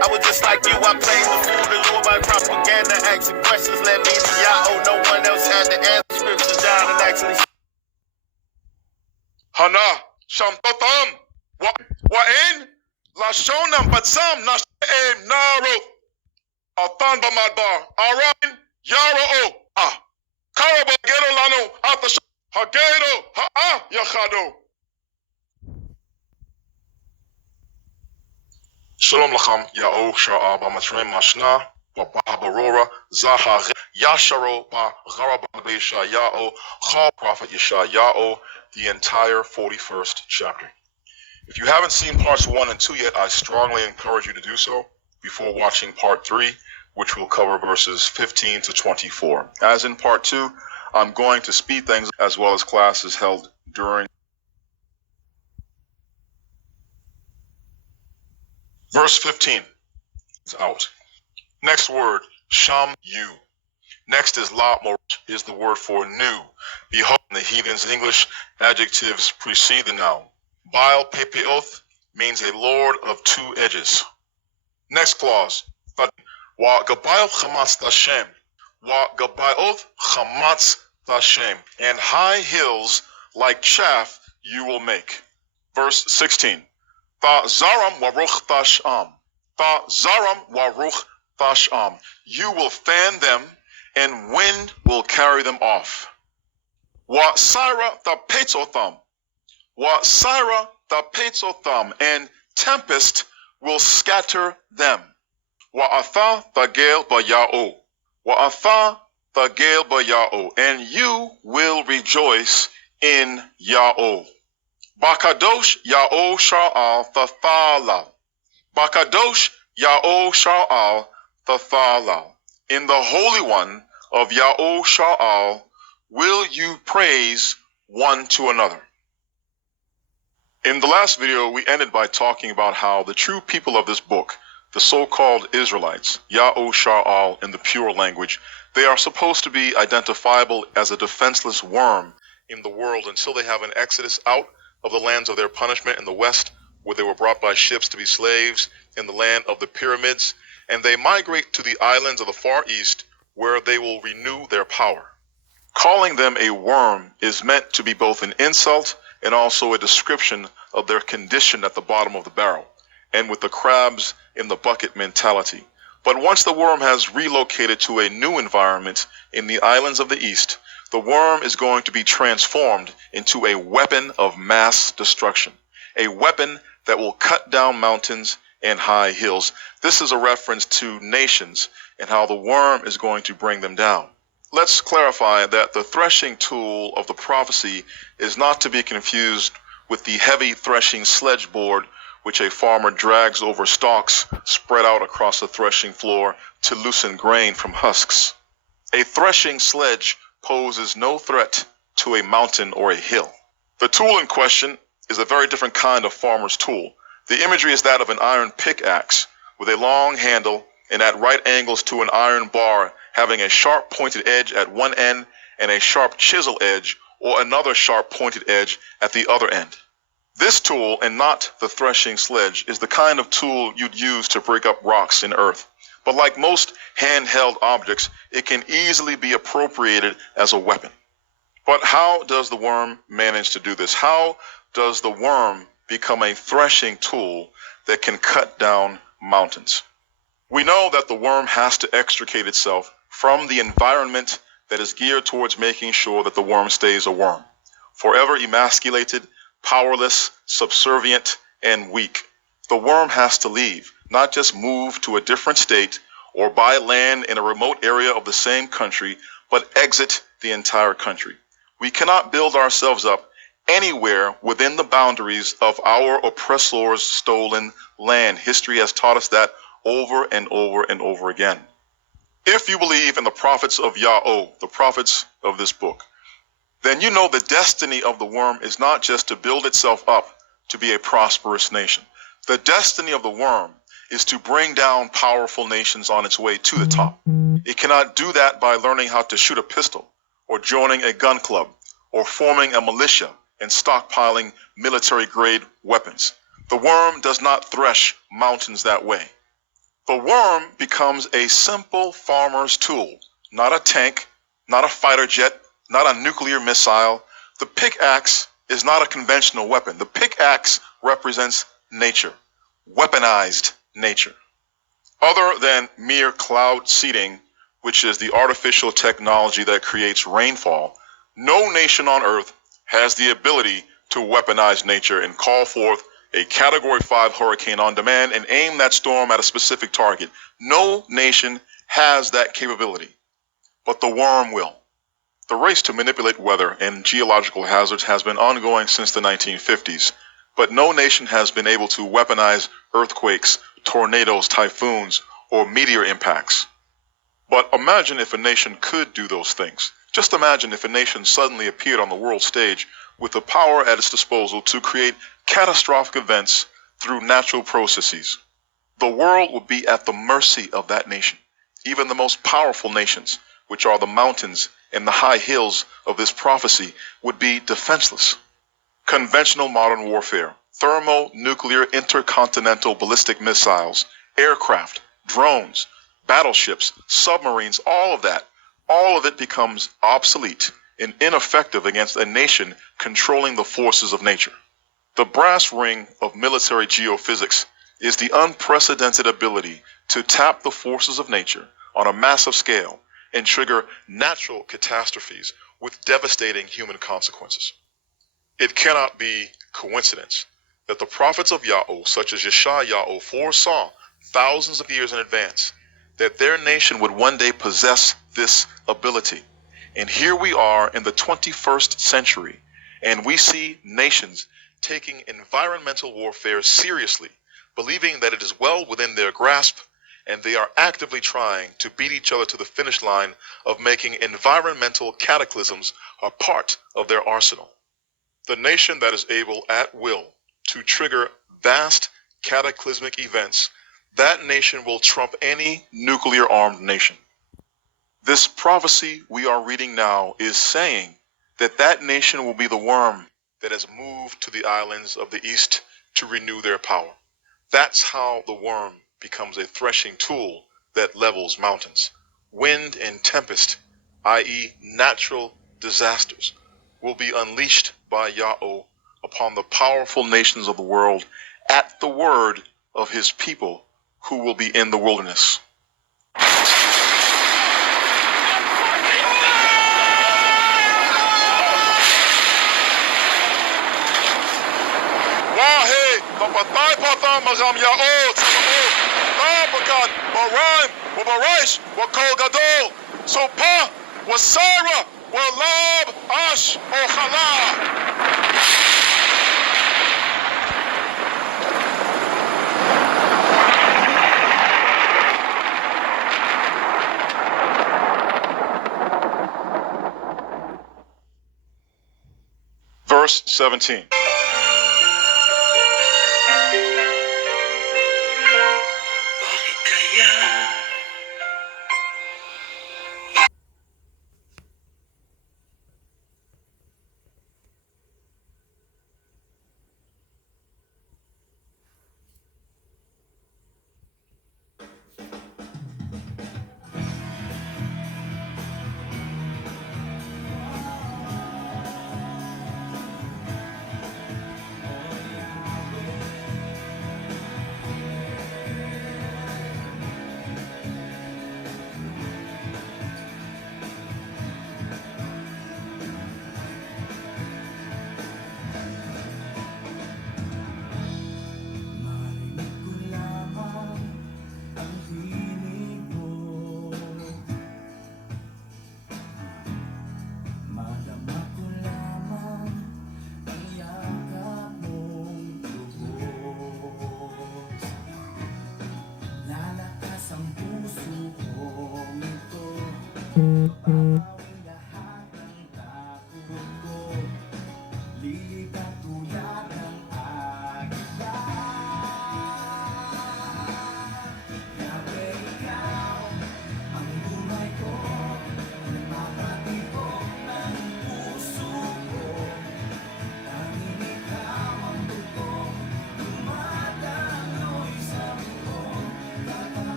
I was just like you, I played the fool, the lure by propaganda, asking questions, led me to Yahoo. No one else had the answer, scriptures down and actually. Hana, Shamtotam, Wa'in, Lashonam, Batsam, Nashem, Naro, Atan Bamadbar, Arain, Yaro, Karaba, Gero Lano, Atash, Hagero, Ha'a, Yachado. Shalom Lacham, Ya'o, Sha'a, Bamatrem, Mashna, Babarora, Zaha, Yasharo, Ba, Garaban Besha, Ya'o, Cha, Prophet Yesha, Ya'o, the entire 41st chapter. If you haven't seen parts 1 and 2 yet, I strongly encourage you to do so before watching part 3, which will cover verses 15 to 24. As in part 2, I'm going to speed things as well as classes held during. Verse 15 is out. Next word, Sham, you. Next is La Mor, is the word for new. Behold, in the heathen's English, adjectives precede the noun. Baal Pepeoth means a lord of two edges. Next clause, Wa Gabayoth Chamatz Tashem. Wa Gabayoth Chamatz Tashem. And high hills like chaff you will make. Verse 16. Ta Zaram Waruch Tasham. Ta Zaram Waruch Tasham. You will fan them, and wind will carry them off. Wa Sira Tapetzotham. Wa Sira Tapetzotham. And tempest will scatter them. Wa Atha Tagel Bayao. Wa Atha Tagel Bayao. And you will rejoice in Yao. Bakadosh Yao Sha'al Tathala. Bakadosh Yao Sha'al Tathala. In the Holy One of Yao Sha'al will you praise one to another. In the last video, we ended by talking about how the true people of this book, the so-called Israelites, Yao Sha'al in the pure language, they are supposed to be identifiable as a defenseless worm in the world until they have an exodus out of the lands of their punishment in the west, where they were brought by ships to be slaves in the land of the pyramids, and they migrate to the islands of the Far East, where they will renew their power. Calling them a worm is meant to be both an insult and also a description of their condition at the bottom of the barrel, and with the crabs in the bucket mentality. But once the worm has relocated to a new environment in the islands of the East, the worm is going to be transformed into a weapon of mass destruction, a weapon that will cut down mountains and high hills. This is a reference to nations and how the worm is going to bring them down. Let's clarify that the threshing tool of the prophecy is not to be confused with the heavy threshing sledge board which a farmer drags over stalks spread out across the threshing floor to loosen grain from husks. A threshing sledge poses no threat to a mountain or a hill. The tool in question is a very different kind of farmer's tool. The imagery is that of an iron pickaxe with a long handle and at right angles to an iron bar having a sharp pointed edge at one end and a sharp chisel edge or another sharp pointed edge at the other end. This tool, and not the threshing sledge, is the kind of tool you'd use to break up rocks in earth. But like most handheld objects, it can easily be appropriated as a weapon. But how does the worm manage to do this? How does the worm become a threshing tool that can cut down mountains? We know that the worm has to extricate itself from the environment that is geared towards making sure that the worm stays a worm, forever emasculated, powerless, subservient, and weak. The worm has to leave, not just move to a different state or buy land in a remote area of the same country, but exit the entire country. We cannot build ourselves up anywhere within the boundaries of our oppressor's stolen land. History has taught us that over and over and over again. If you believe in the prophets of Yahweh, the prophets of this book, then you know the destiny of the worm is not just to build itself up to be a prosperous nation. The destiny of the worm is to bring down powerful nations on its way to the top. It cannot do that by learning how to shoot a pistol, or joining a gun club, or forming a militia and stockpiling military-grade weapons. The worm does not thresh mountains that way. The worm becomes a simple farmer's tool, not a tank, not a fighter jet, not a nuclear missile. The pickaxe is not a conventional weapon. The pickaxe represents nature, weaponized nature. Other than mere cloud seeding, which is the artificial technology that creates rainfall, no nation on earth has the ability to weaponize nature and call forth a Category 5 hurricane on demand and aim that storm at a specific target. No nation has that capability, but the worm will. The race to manipulate weather and geological hazards has been ongoing since the 1950s, but no nation has been able to weaponize earthquakes, tornadoes, typhoons, or meteor impacts. But imagine if a nation could do those things. Just imagine if a nation suddenly appeared on the world stage with the power at its disposal to create catastrophic events through natural processes. The world would be at the mercy of that nation. Even the most powerful nations, which are the mountains and the high hills of this prophecy, would be defenseless. Conventional modern warfare, thermonuclear intercontinental ballistic missiles, aircraft, drones, battleships, submarines, all of it becomes obsolete and ineffective against a nation controlling the forces of nature. The brass ring of military geophysics is the unprecedented ability to tap the forces of nature on a massive scale and trigger natural catastrophes with devastating human consequences. It cannot be coincidence that the prophets of Yahweh, such as Yeshayahu, foresaw thousands of years in advance that their nation would one day possess this ability. And here we are in the 21st century, and we see nations taking environmental warfare seriously, believing that it is well within their grasp, and they are actively trying to beat each other to the finish line of making environmental cataclysms a part of their arsenal. The nation that is able at will to trigger vast cataclysmic events, that nation will trump any nuclear-armed nation. This prophecy we are reading now is saying that that nation will be the worm that has moved to the islands of the east to renew their power. That's how the worm becomes a threshing tool that levels mountains. Wind and tempest, i.e. natural disasters, will be unleashed by Yahweh upon the powerful nations of the world at the word of his people who will be in the wilderness. Wahe, kapatay patang magam Yahweh, tzamamot, tabakan, baraim, wabaraish, wakol gadol, sopa, wasara, walab, ash, ochala. Verse 17.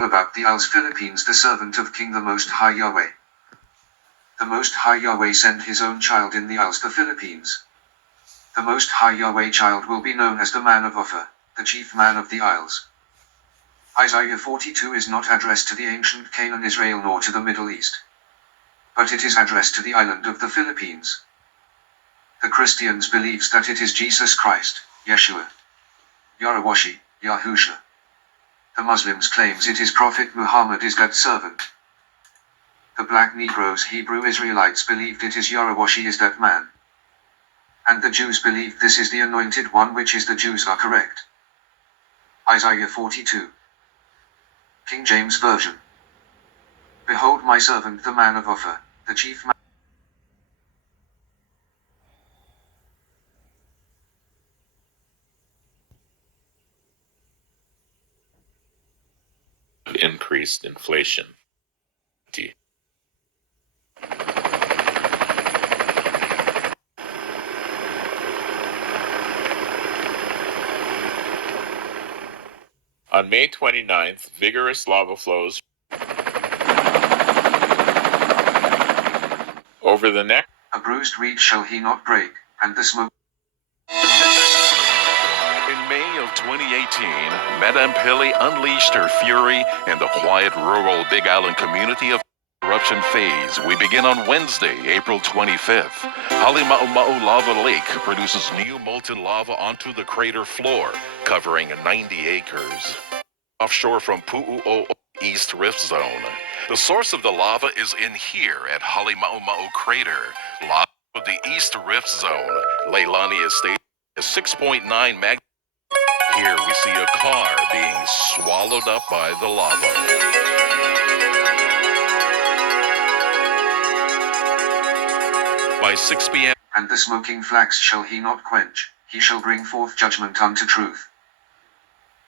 About the Isles Philippines, the servant of King the Most High Yahweh. The Most High Yahweh sent his own child in the Isles the Philippines. The Most High Yahweh child will be known as the Man of Ophir, the chief man of the Isles. Isaiah 42 is not addressed to the ancient Canaan Israel nor to the Middle East, but it is addressed to the island of the Philippines. The Christians believes that it is Jesus Christ, Yeshua, Yarawashi, Yahusha. The Muslims claims it is Prophet Muhammad is that servant. The black Negroes Hebrew Israelites believed it is Yarawashi is that man. And the Jews believed this is the anointed one, which is the Jews are correct. Isaiah 42. King James Version. Behold my servant the Man of Ophir, the chief man. Increased inflation. On May 29th, vigorous lava flows over the neck. A bruised reed shall he not break, and the smoke. In May of 2018, Madame Pele unleashed her fury in the quiet rural Big Island community of eruption phase. We begin on Wednesday, April 25th. Halima'uma'u Lava Lake produces new molten lava onto the crater floor, covering 90 acres. Offshore from Pu'u'o East Rift Zone. The source of the lava is in here at Halima'uma'u Crater. Lava of the East Rift Zone. Leilani Estate is 6.9 magnitude. Here we see a car being swallowed up by the lava. By 6 p.m. And the smoking flax shall he not quench, he shall bring forth judgment unto truth.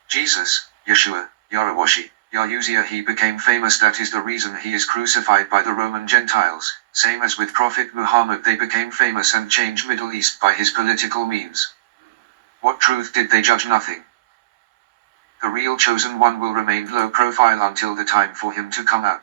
Jesus, Yeshua, Yarawashi, Yahuzia, he became famous, that is the reason he is crucified by the Roman Gentiles, same as with Prophet Muhammad they became famous and changed Middle East by his political means. What truth did they judge? Nothing. The real chosen one will remain low profile until the time for him to come out.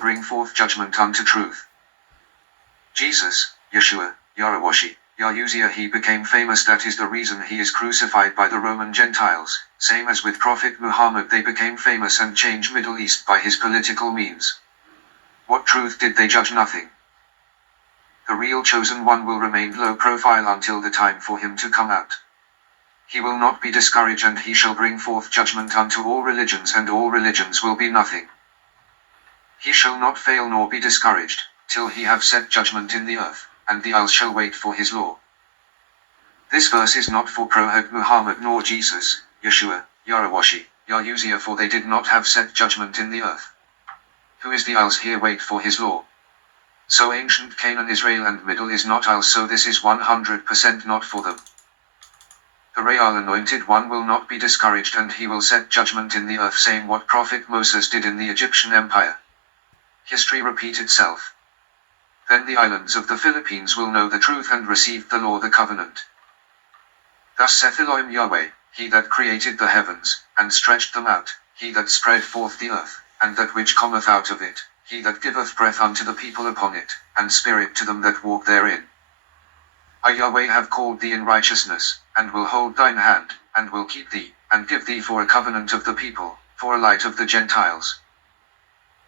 Bring forth judgment unto truth. Jesus, Yeshua, Yarawashi, Yahuzia, he became famous, that is the reason he is crucified by the Roman Gentiles, same as with Prophet Muhammad they became famous and changed Middle East by his political means. What truth did they judge? Nothing. The real chosen one will remain low profile until the time for him to come out. He will not be discouraged, and he shall bring forth judgment unto all religions, and all religions will be nothing. He shall not fail nor be discouraged, till he have set judgment in the earth, and the isles shall wait for his law. This verse is not for Prophet Muhammad nor Jesus, Yeshua, Yarawashi, Yahuzia, for they did not have set judgment in the earth. Who is the isles here wait for his law? So ancient Canaan, Israel and Middle is not isles, so this is 100% not for them. The Real anointed one will not be discouraged, and he will set judgment in the earth, same what Prophet Moses did in the Egyptian Empire. History repeat itself. Then the islands of the Philippines will know the truth and receive the law, the covenant. Thus saith Elohim Yahweh, he that created the heavens, and stretched them out, he that spread forth the earth, and that which cometh out of it, he that giveth breath unto the people upon it, and spirit to them that walk therein. I Yahweh have called thee in righteousness, and will hold thine hand, and will keep thee, and give thee for a covenant of the people, for a light of the Gentiles.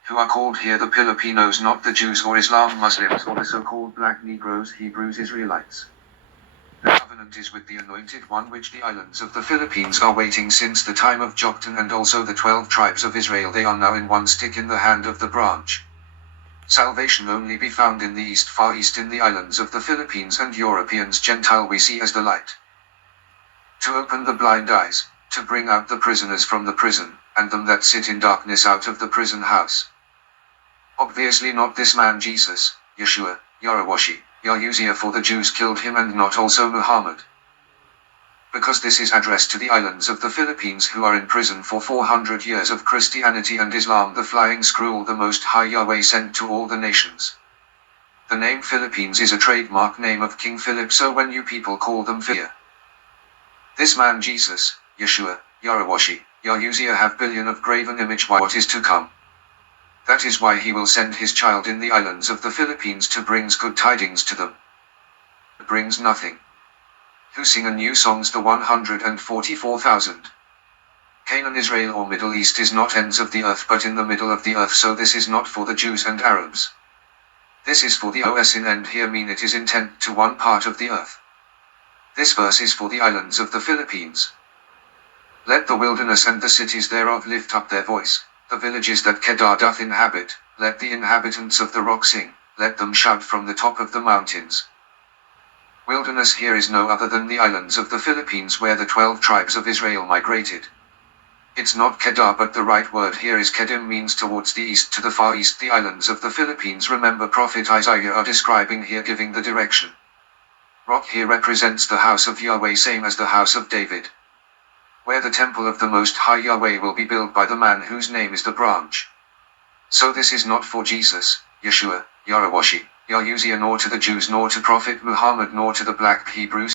Who are called here the Filipinos, not the Jews or Islam Muslims or the so-called black Negroes, Hebrews, Israelites. The covenant is with the anointed one, which the islands of the Philippines are waiting since the time of Joktan, and also the 12 tribes of Israel. They are now in one stick in the hand of the branch. Salvation only be found in the east, far east, in the islands of the Philippines, and Europeans Gentile we see as the light. To open the blind eyes, to bring out the prisoners from the prison, and them that sit in darkness out of the prison house. Obviously not this man Jesus, Yeshua, Yarawashi, Yahuzia, for the Jews killed him, and not also Muhammad. because this is addressed to the islands of the Philippines who are in prison for 400 years of Christianity and Islam, the flying scroll the Most High Yahweh sent to all the nations. The name Philippines is a trademark name of King Philip, so when you people call them fear. This man Jesus, Yeshua, Yarawashi, Yahushua have billion of graven image what is to come. That is why he will send his child in the islands of the Philippines to brings good tidings to them. It brings nothing. Who sing a new songs the 144,000. Canaan, Israel or Middle East is not ends of the earth but in the middle of the earth, so this is not for the Jews and Arabs. This is for the os in end here mean it is intent to one part of the earth. This verse is for the islands of the Philippines. Let the wilderness and the cities thereof lift up their voice, the villages that Kedar doth inhabit, let the inhabitants of the rock sing, let them shout from the top of the mountains. Wilderness here is no other than the islands of the Philippines where the 12 tribes of Israel migrated. It's not Kedar but the right word here is Kedim, means towards the east, to the far east, the islands of the Philippines. Remember Prophet Isaiah are describing here, giving the direction. Rock here represents the house of Yahweh, same as the house of David, where the temple of the Most High Yahweh will be built by the man whose name is the branch. So this is not for Jesus, Yeshua, Yarawashi, Yahushua, nor to the Jews, nor to Prophet Muhammad, nor to the black Hebrews.